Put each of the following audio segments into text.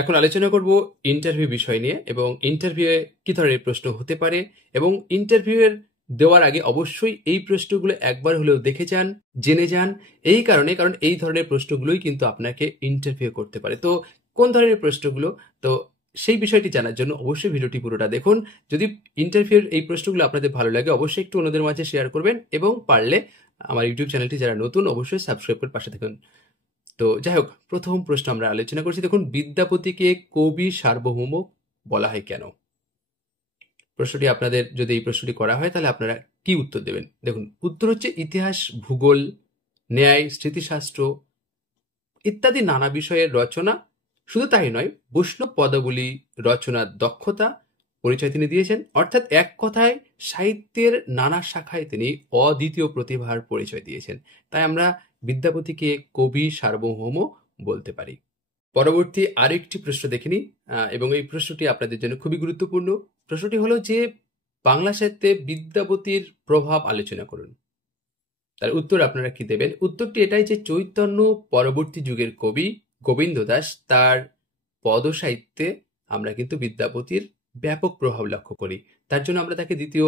এখন আলোচনা করব ইন্টারভিউ বিষয় নিয়ে এবং ইন্টারভিউয়ে কি ধরনের প্রশ্ন হতে পারে এবং ইন্টারভিউয়ের দেওয়ার আগে অবশ্যই এই প্রশ্নগুলো একবার হলেও দেখে যান, জেনে যান। কারণ এই ধরনের প্রশ্নগুলোই কিন্তু আপনাকে ইন্টারভিউ করতে পারে। তো কোন ধরনের প্রশ্নগুলো, তো সেই বিষয়টি জানার জন্য অবশ্যই ভিডিওটি পুরোটা দেখুন। যদি ইন্টারভিউর এই প্রশ্নগুলো আপনাদের ভালো লাগে অবশ্যই একটু অন্যদের মাঝে শেয়ার করবেন এবং পারলে আমার ইউটিউব চ্যানেলটি যারা নতুন অবশ্যই সাবস্ক্রাইব করে পাশে থাকুন। তো যাই হোক, প্রথম প্রশ্ন আমরা আলোচনা করছি। দেখুন, বিদ্যাপতিকে কবি সার্বভৌম বলা হয় কেন? প্রশ্নটি আপনাদের যদি এই প্রশ্নটি করা হয় তাহলে আপনারা কি উত্তর দেবেন? দেখুন, উত্তর হচ্ছে ইতিহাস, ভূগোল, ন্যায়, স্মৃতিশাস্ত্র ইত্যাদি নানা বিষয়ের রচনা। শুধু তাই নয়, বৈষ্ণব পদাবলী রচনার দক্ষতা পরিচয় তিনি দিয়েছেন। অর্থাৎ এক কথায় সাহিত্যের নানা শাখায় তিনি অদ্বিতীয় প্রতিভার পরিচয় দিয়েছেন। তাই আমরা বিদ্যাপতিকে কবি সার্বভৌম বলতে পারি। পরবর্তী আরেকটি প্রশ্ন দেখে নিই এবং এই প্রশ্নটি আপনাদের জন্য খুবই গুরুত্বপূর্ণ। প্রশ্নটি হলো যে বাংলা সাহিত্যে বিদ্যাপতির প্রভাব আলোচনা করুন। তার উত্তর আপনারা কি দেবেন? উত্তরটি এটাই যে চৈতন্য পরবর্তী যুগের কবি গোবিন্দ দাস, তার পদ সাহিত্যে আমরা কিন্তু বিদ্যাপতির ব্যাপক প্রভাব লক্ষ্য করি। তার জন্য আমরা তাকে দ্বিতীয়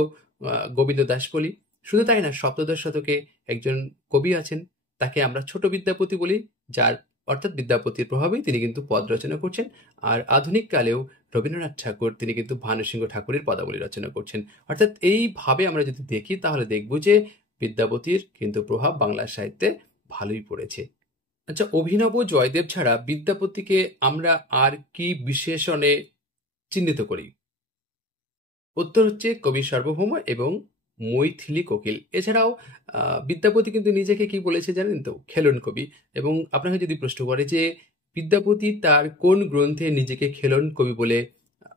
গোবিন্দ দাস বলি। শুধু তাই না, সপ্তদশ শতকে একজন কবি আছেন, তাকে আমরা ছোট বিদ্যাপতি বলি, যার অর্থাৎ বিদ্যাপতির প্রভাবেই তিনি কিন্তু পদ রচনা করছেন। আর আধুনিক কালেও রবীন্দ্রনাথ ঠাকুর তিনি কিন্তু ভানুসিংহ ঠাকুরের পদাবলী রচনা করছেন। অর্থাৎ এইভাবে আমরা যদি দেখি তাহলে দেখব যে বিদ্যাপতির কিন্তু প্রভাব বাংলা সাহিত্যে ভালোই পড়েছে। আচ্ছা, অভিনব জয়দেব ছাড়া বিদ্যাপতিকে আমরা আর কি বিশেষণে চিহ্নিত করি? উত্তর হচ্ছে কবি সার্বভৌম এবং মৈথিলী কোকিল। এছাড়াও বিদ্যাপতি কিন্তু নিজেকে কি বলেছে জানেন তো? খেলন কবি। এবং আপনাকে যদি প্রশ্ন করে যে বিদ্যাপতি তার কোন গ্রন্থে নিজেকে খেলন কবি বলে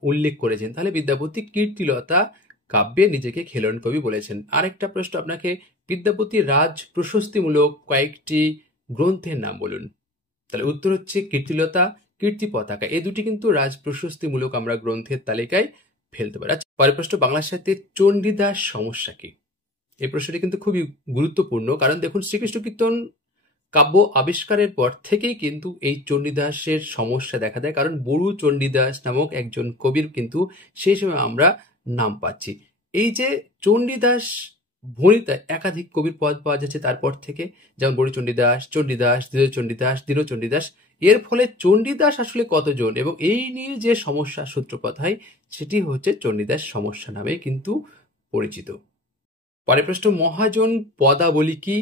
উল্লেখ করেছেন, তাহলে বিদ্যাপতি কীর্তিলতা কাব্যে নিজেকে খেলন কবি বলেছেন। আরেকটা প্রশ্ন আপনাকে, বিদ্যাপতি রাজ প্রশস্তিমূলক কয়েকটি গ্রন্থের নাম বলুন। তাহলে উত্তর হচ্ছে কীর্তিলতা, কীর্তি পতাকা। এই দুটি কিন্তু রাজ প্রশস্তিমূলক আমরা গ্রন্থের তালিকায় ফেলতে পারি। আচ্ছা, পরের প্রশ্ন, বাংলা সাহিত্যের চণ্ডীদাস সমস্যা কি? এই প্রশ্নটি কিন্তু খুবই গুরুত্বপূর্ণ, কারণ দেখুন, শ্রীকৃষ্ণ কীর্তন কাব্য আবিষ্কারের পর থেকেই কিন্তু এই চণ্ডীদাসের সমস্যা দেখা দেয়। কারণ বড়ু চণ্ডীদাস নামক একজন কবির কিন্তু সেই সময় আমরা নাম পাচ্ছি। এই যে চণ্ডীদাস ভণিতা একাধিক কবির পদ পাওয়া যাচ্ছে তারপর থেকে, যেমন বড়ু চণ্ডীদাস, চণ্ডীদাস, দ্বিজ চণ্ডীদাস, দীন চণ্ডীদাস। এর ফলে চণ্ডীদাস আসলে কতজন এবং এই নিয়ে যে সমস্যা সূত্রপাত হয় সেটি হচ্ছে চণ্ডীদাস সমস্যা নামে কিন্তু পরিচিত। পরের প্রশ্ন, মহাজন পদাবলী কি,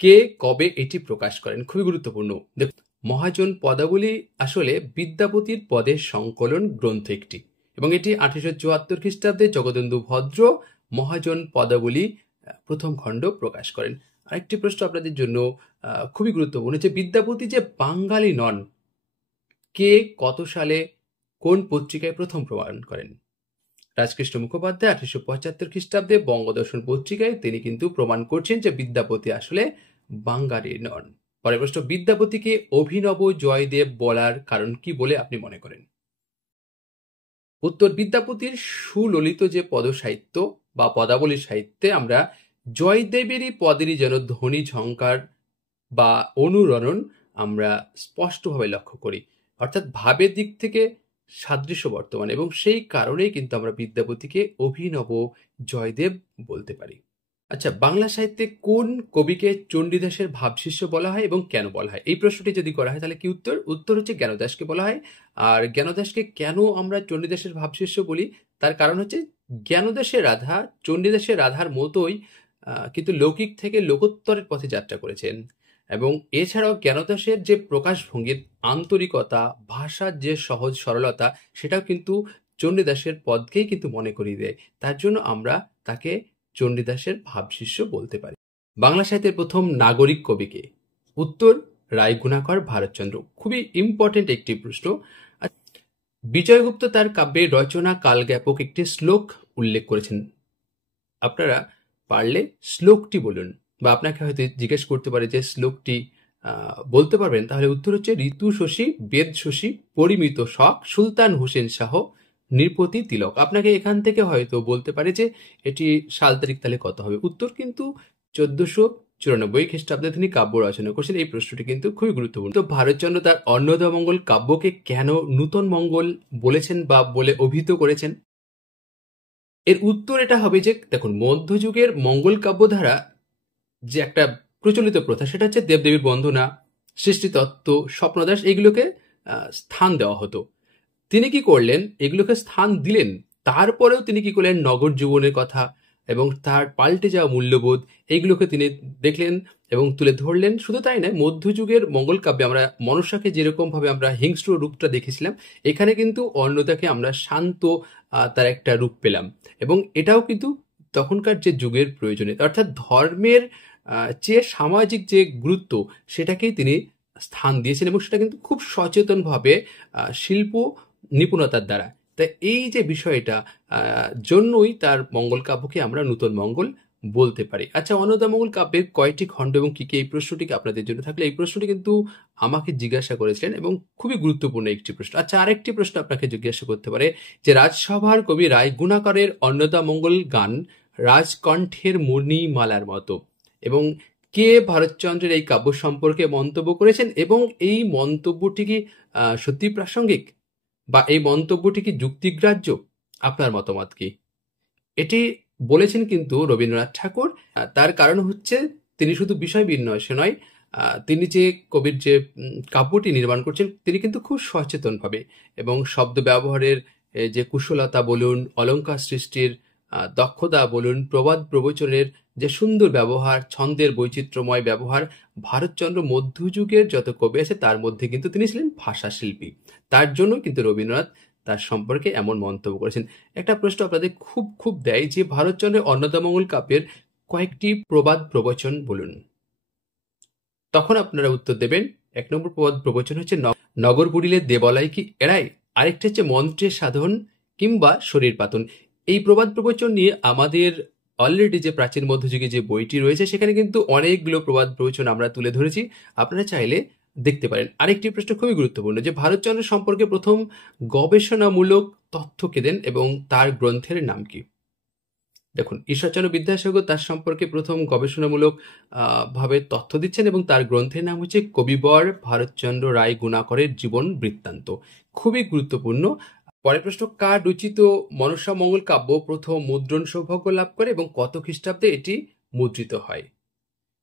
কে কবে এটি প্রকাশ করেন? খুবই গুরুত্বপূর্ণ। দেখুন, মহাজন পদাবলী আসলে বিদ্যাপতির পদের সংকলন গ্রন্থ একটি, এবং এটি 1874 খ্রিস্টাব্দে জগদেন্দু ভদ্র মহাজন পদাবলী প্রথম খণ্ড প্রকাশ করেন। আরেকটি প্রশ্ন আপনাদের জন্য খুবই গুরুত্বপূর্ণ, যে বিদ্যাপতি যে বাঙালি নন, কে কত সালে কোন পত্রিকায় প্রথম প্রমাণ করেন? রাজকৃষ্ণ মুখোপাধ্যায় 1875 খ্রিস্টাব্দে বঙ্গদর্শন পত্রিকায় তিনি কিন্তু প্রমাণ করছেন যে বিদ্যাপতি আসলে বাঙালি নন। পরের প্রশ্ন, বিদ্যাপতিকে অভিনব জয়দেব বলার কারণ কি বলে আপনি মনে করেন? উত্তর, বিদ্যাপতির সুললিত যে পদ সাহিত্য বা পদাবলী সাহিত্যে আমরা জয়দেবেরই পদেরই যেন ধ্বনি ঝঙ্কার বা অনুরণন আমরা স্পষ্টভাবে লক্ষ্য করি। অর্থাৎ ভাবের দিক থেকে সাদৃশ্য বর্তমান, এবং সেই কারণেই কিন্তু আমরা বিদ্যাপতিকে অভিনব জয়দেব বলতে পারি। আচ্ছা, বাংলা সাহিত্যে কোন কবিকে চণ্ডীদাসের ভাবশিষ্য বলা হয় এবং কেন বলা হয়? এই প্রশ্নটি যদি করা হয় তাহলে কি উত্তর? উত্তর হচ্ছে জ্ঞানদাসকে বলা হয়। আর জ্ঞানদাসকে কেন আমরা চণ্ডীদাসের ভাবশিষ্য বলি? তার কারণ হচ্ছে জ্ঞানদাসের রাধা চণ্ডীদাসের রাধার মতোই কিন্তু লৌকিক থেকে লোকোত্তরের পথে যাত্রা করেছেন। এবং এছাড়াও জ্ঞানদাসের যে প্রকাশভঙ্গির আন্তরিকতা, ভাষার যে সহজ সরলতা, সেটাও কিন্তু চণ্ডীদাসের পদকেই কিন্তু মনে করিয়ে দেয়। তার জন্য আমরা তাকে চণ্ডীদাসের ভাবশিষ্য বলতে পারি। বাংলা সাহিত্যের প্রথম নাগরিক কবিকে? উত্তর, রায় গুণাকর ভারতচন্দ্র। খুবই ইম্পর্টেন্ট একটি প্রশ্ন। বিজয়গুপ্ত তার কাব্যের রচনা কালজ্ঞাপক একটি শ্লোক উল্লেখ করেছেন। আপনারা পারলে শ্লোকটি বলুন, বা আপনাকে হয়তো জিজ্ঞেস করতে পারে যে শ্লোকটি বলতে পারবেন, তাহলে উত্তর হচ্ছে ঋতু শশী বেদ শশী পরিমিত শখ সুলতান হোসেন শাহ নৃপতি তিলক। আপনাকে এখান থেকে হয়তো বলতে পারে যে এটি সাল তারিখ তাহলে কত হবে। উত্তর কিন্তু 1494 খ্রিস্টাব্দে তিনি কাব্য রচনা করছেন। এই প্রশ্নটি কিন্তু খুবই গুরুত্বপূর্ণ। তো ভারতচন্দ্র তার অন্নদামঙ্গল কাব্যকে কেন নূতন মঙ্গল বলেছেন বা বলে অভিহিত করেছেন? এর উত্তর এটা হবে যে দেখুন, মধ্যযুগের মঙ্গল কাব্যধারা যে একটা প্রচলিত প্রথা, সেটা হচ্ছে দেবদেবীর বন্দনা, সৃষ্টিতত্ত্ব, স্বপ্নদাস, এগুলোকে স্থান দেওয়া হতো। তিনি কি করলেন? এগুলোকে স্থান দিলেন, তারপরেও তিনি কি করলেন? নগর জীবনের কথা এবং তার পাল্টে যাওয়া মূল্যবোধ, এইগুলোকে তিনি দেখলেন এবং তুলে ধরলেন। শুধু তাই নয়, মধ্যযুগের মঙ্গল কাব্যে আমরা মনসাকে যেরকম ভাবে আমরা হিংস্র রূপটা দেখেছিলাম, এখানে কিন্তু অন্নদাকে আমরা শান্ত তার একটা রূপ পেলাম। এবং এটাও কিন্তু তখনকার যে যুগের প্রয়োজনে, অর্থাৎ ধর্মের চেয়ে সামাজিক যে গুরুত্ব, সেটাকেই তিনি স্থান দিয়েছেন এবং সেটা কিন্তু খুব সচেতনভাবে শিল্প নিপুণতার দ্বারা। তাই এই যে বিষয়টা জন্যই তার মঙ্গল কাব্যকে আমরা নূতন মঙ্গল বলতে পারি। আচ্ছা, অন্নদামঙ্গল কাব্যের কয়টি খণ্ড এবং কি কি, এই প্রশ্নটি আপনাদের জন্য থাকলে, এই প্রশ্নটি কিন্তু আমাকে জিজ্ঞাসা করেছিলেন এবং খুবই গুরুত্বপূর্ণ একটি প্রশ্ন। আচ্ছা, আরেকটি প্রশ্ন আপনাকে জিজ্ঞাসা করতে পারে যে রাজসভার কবি রায় গুণাকরের অন্নদামঙ্গল গান রাজকণ্ঠের মণিমালার মতো, এবং কে ভারতচন্দ্রের এই কাব্য সম্পর্কে মন্তব্য করেছেন এবং এই মন্তব্যটি কি সত্যি প্রাসঙ্গিক বা এই মন্তব্যটি কি যুক্তিগ্রাহ্য? আপনার মতামত কি? এটি বলেছেন কিন্তু রবীন্দ্রনাথ ঠাকুর। তার কারণ হচ্ছে তিনি শুধু বিষয় বিন্যাসে নয়, তিনি যে কবির যে কাব্যটি নির্মাণ করছেন, তিনি কিন্তু খুব সচেতনভাবে এবং শব্দ ব্যবহারের যে কুশলতা বলুন, অলঙ্কার সৃষ্টির দক্ষতা বলুন, প্রবাদ প্রবচনের যে সুন্দর ব্যবহার, ছন্দের বৈচিত্র্যময় ব্যবহার, ভারতচন্দ্র মধ্যযুগের যত কবি আছে তার মধ্যে কিন্তু তিনি ছিলেন ভাষা শিল্পী। তার জন্য কিন্তু রবীন্দ্রনাথ তার সম্পর্কে এমন মন্তব্য করেছেন। একটা প্রশ্ন আপনাদের খুব খুব দেয় যে ভারতচন্দ্রের অন্নদামঙ্গল কাব্যের কয়েকটি প্রবাদ প্রবচন বলুন। তখন আপনারা উত্তর দেবেন, 1 নম্বর প্রবাদ প্রবচন হচ্ছে নগর পুরিলে দেবালয় কি এড়ায়, আরেকটা হচ্ছে মন্ত্রের সাধন কিংবা শরীর পাতন। এই প্রবাদ প্রবচন নিয়ে আমাদের অলরেডি যে প্রাচীন মধ্যযুগে যে বইটি রয়েছে, সেখানে কিন্তু অনেকগুলো প্রবাদ প্রবচন আমরা তুলে ধরেছি, আপনারা চাইলে দেখতে পারেন। আরেকটি প্রশ্ন খুবই গুরুত্বপূর্ণ যে ভারতচন্দ্র সম্পর্কে প্রথম গবেষণামূলক তথ্য কে দেন এবং তার গ্রন্থের নাম কি? দেখুন, ঈশ্বরচন্দ্র বিদ্যাসাগর তার সম্পর্কে প্রথম গবেষণামূলক ভাবে তথ্য দিচ্ছেন এবং তার গ্রন্থের নাম হচ্ছে কবিবর ভারতচন্দ্র রায় গুণাকরের জীবন বৃত্তান্ত। খুবই গুরুত্বপূর্ণ। পরের প্রশ্ন, কার রচিত মনসা মঙ্গল কাব্য প্রথম মুদ্রণ সৌভাগ্য লাভ করে এবং কত খ্রিস্টাব্দে এটি মুদ্রিত হয়?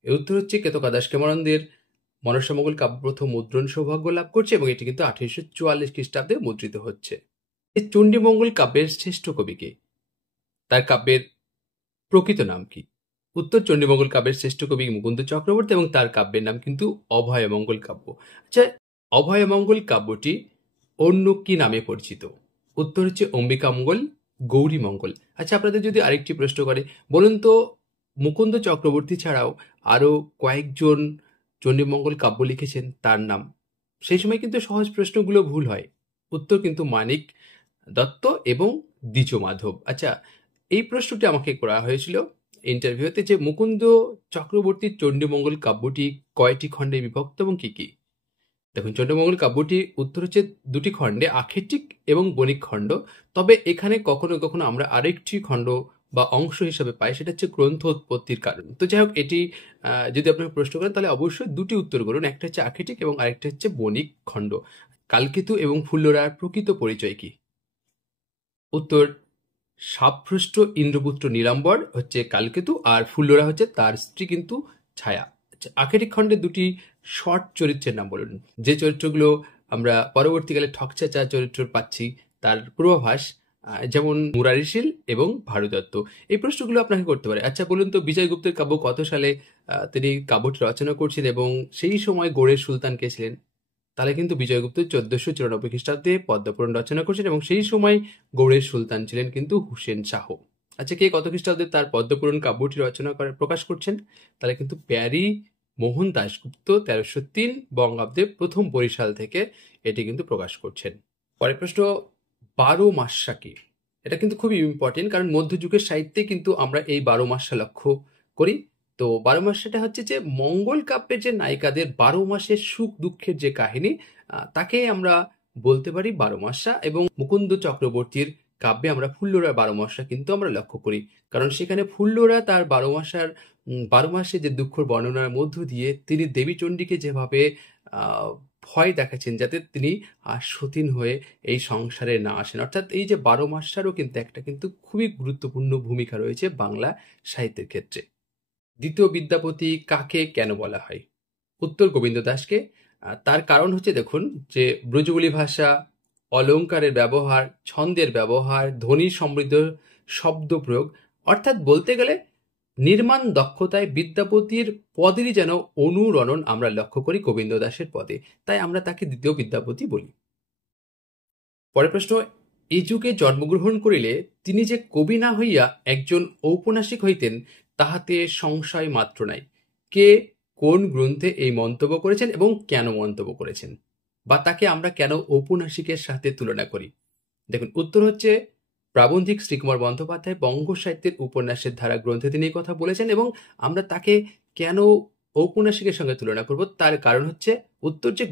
এর উত্তর হচ্ছে কেতকাদাস কেমানন্দের মনসা মঙ্গল কাব্য প্রথম মুদ্রণ সৌভাগ্য লাভ করছে এবং এটি কিন্তু 1844 খ্রিস্টাব্দে মুদ্রিত হচ্ছে। এই চণ্ডীমঙ্গল কাব্যের শ্রেষ্ঠ কবি কে? তার কাব্যের প্রকৃত নাম কি? উত্তর, চণ্ডীমঙ্গল কাব্যের শ্রেষ্ঠ কবি মুকুন্দ চক্রবর্তী এবং তার কাব্যের নাম কিন্তু অভয়মঙ্গল কাব্য। আচ্ছা, অভয়মঙ্গল কাব্যটি অন্য কি নামে পরিচিত? উত্তর হচ্ছে অম্বিকামঙ্গল, গৌরীমঙ্গল। আচ্ছা, আপনাদের যদি আরেকটি প্রশ্ন করে, বলুন তো মুকুন্দ চক্রবর্তী ছাড়াও আরো কয়েকজন চণ্ডীমঙ্গল কাব্য লিখেছেন, তার নাম? সেই সময় কিন্তু সহজ প্রশ্নগুলো ভুল হয়। উত্তর কিন্তু মানিক দত্ত এবং দ্বিজ মাধব। আচ্ছা, এই প্রশ্নটি আমাকে করা হয়েছিল ইন্টারভিউতে যে মুকুন্দ চক্রবর্তীর চণ্ডীমঙ্গল কাব্যটি কয়টি খণ্ডে বিভক্ত এবং কি কি? দেখুন, চণ্ডীমঙ্গল কাব্যটি উত্তর হচ্ছে 2টি খণ্ডে, আক্ষেত্রিক এবং বণিক খণ্ড। তবে এখানে কখনো কখনো আমরা আরেকটি খণ্ড বা অংশ হিসাবে পাই, সেটা হচ্ছে গ্রন্থ উৎপত্তির কারণ। তো যাই হোক, এটি যদি আপনাকে প্রশ্ন করেন তাহলে অবশ্যই 2টি উত্তর করুন, একটা হচ্ছে আক্ষেত্রিক এবং আরেকটা হচ্ছে বণিক খণ্ড। কালকেতু এবং ফুল্লরার প্রকৃত পরিচয় কি? উত্তর, সাবভ্রষ্ট ইন্দ্রপুত্র নীলাম্বর হচ্ছে কালকেতু আর ফুল্লরা হচ্ছে তার স্ত্রী কিন্তু ছায়া। আক্ষেত্রিক খণ্ডে 2টি শর্ট চরিত্রের নাম বলুন, যে চরিত্রগুলো আমরা পরবর্তীকালে ঠকচাচা চরিত্র পাচ্ছি তার পূর্বাভাস, যেমন মুরারিশীল এবং ভারুদত্ত। এই প্রশ্নগুলো আপনাকে করতে পারে। আচ্ছা, বলুন তো বিজয়গুপ্তের কাব্য কত সালে তিনি কাব্যটি রচনা করছেন এবং সেই সময় গৌড়ের সুলতান কে ছিলেন? তাহলে কিন্তু বিজয়গুপ্ত 1494 খ্রিস্টাব্দে পদ্মপুরাণ রচনা করছেন এবং সেই সময় গৌড়ের সুলতান ছিলেন কিন্তু হুসেন শাহ। আচ্ছা, কে কত খ্রিস্টাব্দে তার পদ্মপুরাণ কাব্যটি রচনা করে প্রকাশ করছেন? তাহলে কিন্তু প্যারি মোহন দাশগুপ্ত 1303 বঙ্গাব্দে প্রথম বরিশাল থেকে এটি কিন্তু প্রকাশ করছেন। পরের প্রশ্ন, 12 মাসা কি? এটা কিন্তু খুবই ইম্পর্টেন্ট, কারণ মধ্যযুগের সাহিত্যে কিন্তু আমরা এই 12 মাসা লক্ষ্য করি। তো 12 মাসটা হচ্ছে যে মঙ্গল কাব্যের যে নায়িকাদের 12 মাসের সুখ দুঃখের যে কাহিনী, তাকে আমরা বলতে পারি 12 মাসা। এবং মুকুন্দ চক্রবর্তীর কাব্যে আমরা ফুল্লরা 12 মাসা কিন্তু আমরা লক্ষ্য করি, কারণ সেখানে ফুল্লরা তার 12 মাসার 12 মাসে যে দুঃখর বর্ণনার মধ্য দিয়ে তিনি দেবীচণ্ডীকে যেভাবে ভয় দেখাচ্ছেন যাতে তিনি সতীন হয়ে এই সংসারে না আসেন। অর্থাৎ এই যে 12 মাসটারও কিন্তু একটা খুবই গুরুত্বপূর্ণ ভূমিকা রয়েছে বাংলা সাহিত্যের ক্ষেত্রে। দ্বিতীয় বিদ্যাপতি কাকে কেন বলা হয়? উত্তর গোবিন্দ দাসকে। তার কারণ হচ্ছে দেখুন যে ব্রজবুলি ভাষা, অলঙ্কারের ব্যবহার, ছন্দের ব্যবহার, ধ্বনি সমৃদ্ধ শব্দ প্রয়োগ, অর্থাৎ বলতে গেলে নির্মাণ দক্ষতায় বিদ্যাপতির পদেরই যেন অনুরণন আমরা লক্ষ্য করি গোবিন্দ দাসের পদে, তাই আমরা তাকে দ্বিতীয় বিদ্যাপতি বলি। পরের প্রশ্ন, এই যুগে জন্মগ্রহণ করিলে তিনি যে কবি না হইয়া একজন ঔপন্যাসিক হইতেন তাহাতে সংশয় মাত্র নাই। কে কোন গ্রন্থে এই মন্তব্য করেছেন এবং কেন মন্তব্য করেছেন, বা তাকে আমরা কেন ঔপন্যাসিকের সাথে তুলনা করি? দেখুন, উত্তর হচ্ছে প্রাবন্ধিক শ্রীকুমার বন্দ্যোপাধ্যায় বঙ্গ সাহিত্যের উপন্যাসের ধারা গ্রন্থে তিনি এই কথা বলেছেন, এবং আমরা তাকে কেন ঔপন্যাসিকের সঙ্গে তুলনা করব তার কারণ হচ্ছে উত্তর যে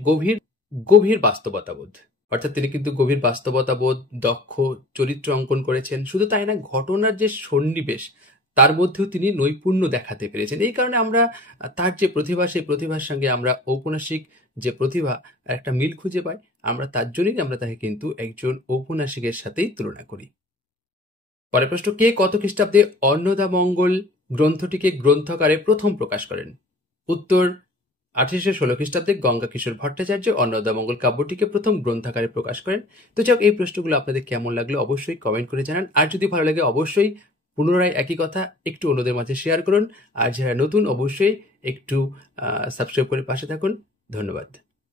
গভীর বাস্তবতাবোধ। অর্থাৎ তিনি কিন্তু গভীর বাস্তবতাবোধ, দক্ষ চরিত্র অঙ্কন করেছেন। শুধু তাই না, ঘটনার যে সন্নিবেশ তার মধ্যেও তিনি নৈপুণ্য দেখাতে পেরেছেন। এই কারণে আমরা তার যে প্রতিভা, সেই প্রতিভার সঙ্গে আমরা ঔপন্যাসিক যে প্রতিভা একটা মিল খুঁজে পাই। আমরা তার জন্যই আমরা তাকে কিন্তু একজন ঔপন্যাসিকের সাথেই তুলনা করি। পরের প্রশ্ন, কে কত খ্রিস্টাব্দে অন্নদামঙ্গল গ্রন্থটিকে গ্রন্থাকারে প্রথম প্রকাশ করেন? উত্তর 1816 খ্রিস্টাব্দে গঙ্গা কিশোর ভট্টাচার্য অন্নদামঙ্গল কাব্যটিকে প্রথম গ্রন্থাকারে প্রকাশ করেন। তো যাক, এই প্রশ্নগুলো আপনাদের কেমন লাগলো অবশ্যই কমেন্ট করে জানান। আর যদি ভালো লাগে অবশ্যই পুনরায় একই কথা একটু অন্যদের মাঝে শেয়ার করুন। আর যারা নতুন অবশ্যই একটু সাবস্ক্রাইব করে পাশে থাকুন। ধন্যবাদ।